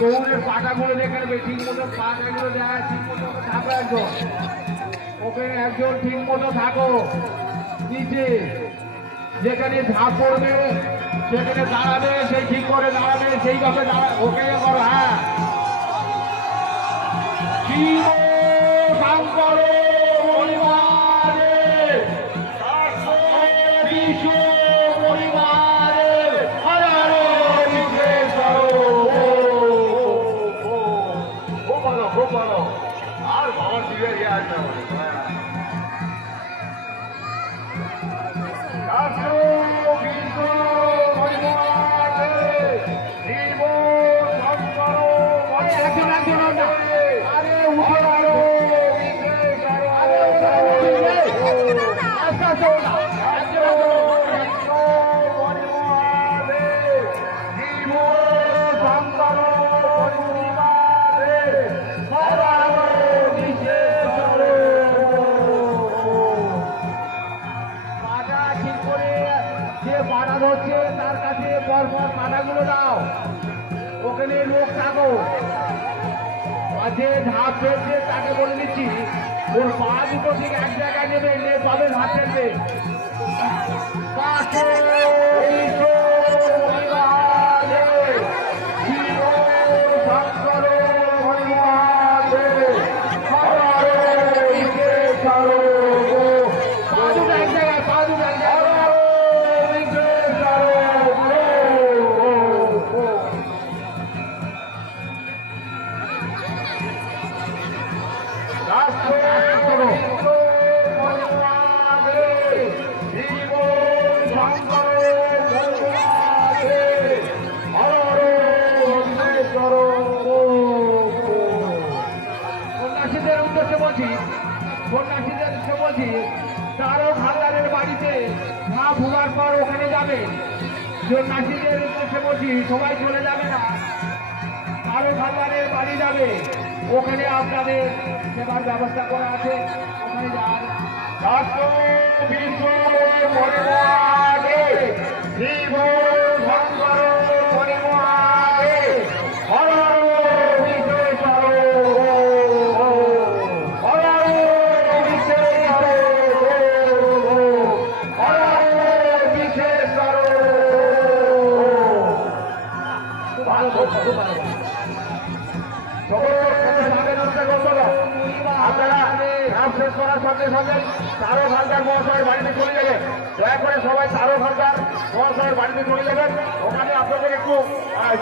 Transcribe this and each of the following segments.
গৌরের পাটাগুলো দেখে নেবে, ঠিক মতো পাটাগুলো দেয়, ঠিক মতো থাকো একজন, ওখানে একজন ঠিক মতো থাকো। নিচে যেখানে ঝাঁপ পড়বে সেখানে দাঁড়াবে, সেই ঠিক করে দাঁড়াবে, সেইভাবে ওকে করো। হ্যাঁ, আর বাবা দিবে তার কাছে পরপর পাটাগুলো দাও, ওখানে লোক থাকো। যে ঝাঁপ ফেলছে তাকে বলে দিচ্ছি ওর পা দুটো ঠিক এক জায়গায় নেবে, তবে ঝাঁপ ফেলবে। বলছি তারও ভান্ডারের বাড়িতে মা ভুলার পর ওখানে যাবে। সন্ন্যাসীদের উদ্দেশ্যে বলছি সবাই চলে যাবে না, তারও ভান্ডারের বাড়ি যাবে, ওখানে আপনাদের সেবার ব্যবস্থা করা আছে, ওখানে যান। সঙ্গে সঙ্গে তারও ভান্ডার মহাশয়ের বাড়িতে চলে যাবেন। দয়া করে সবাই তারও ভান্ডার মহাশয়ের বাড়িতে চলে যাবেন, ওখানে আপনাদের একটু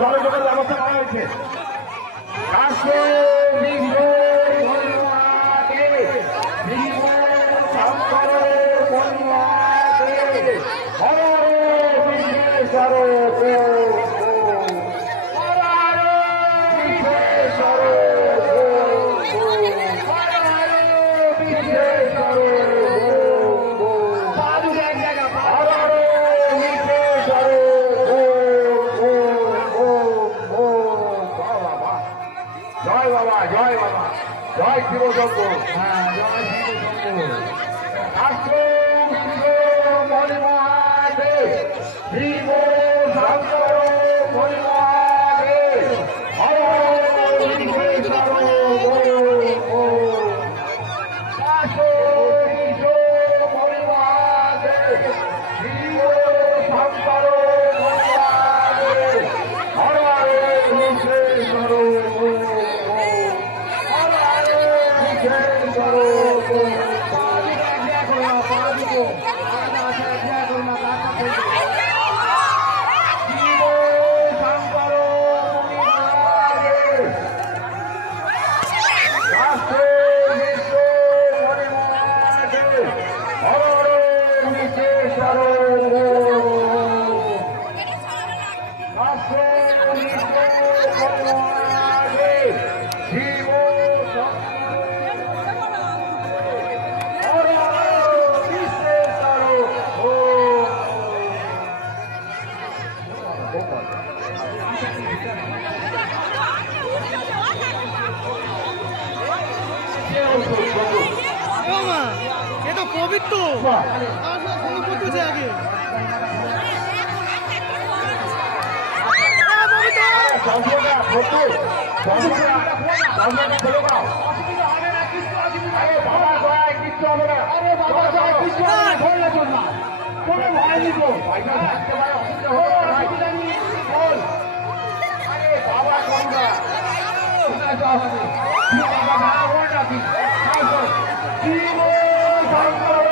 জলযোগের ব্যবস্থা করা হয়েছে। জয় বাবা, জয় বাবা, জয় শিবশঙ্কর। হ্যাঁ, জয় শিবশঙ্কর। আশ্রম শিব মণিমাতে শিব শঙ্কর মণিমাতে হর বিঘ্নেশ্বর গো। আশ্রম শিব মণিমাতে শিব শঙ্কর মণিমাতে হর বিঘ্নেশ্বর গো। হর বিঘ্নেশ্বর গো। এ তো পবিত্র করতেছে আগে শিব শঙ্কর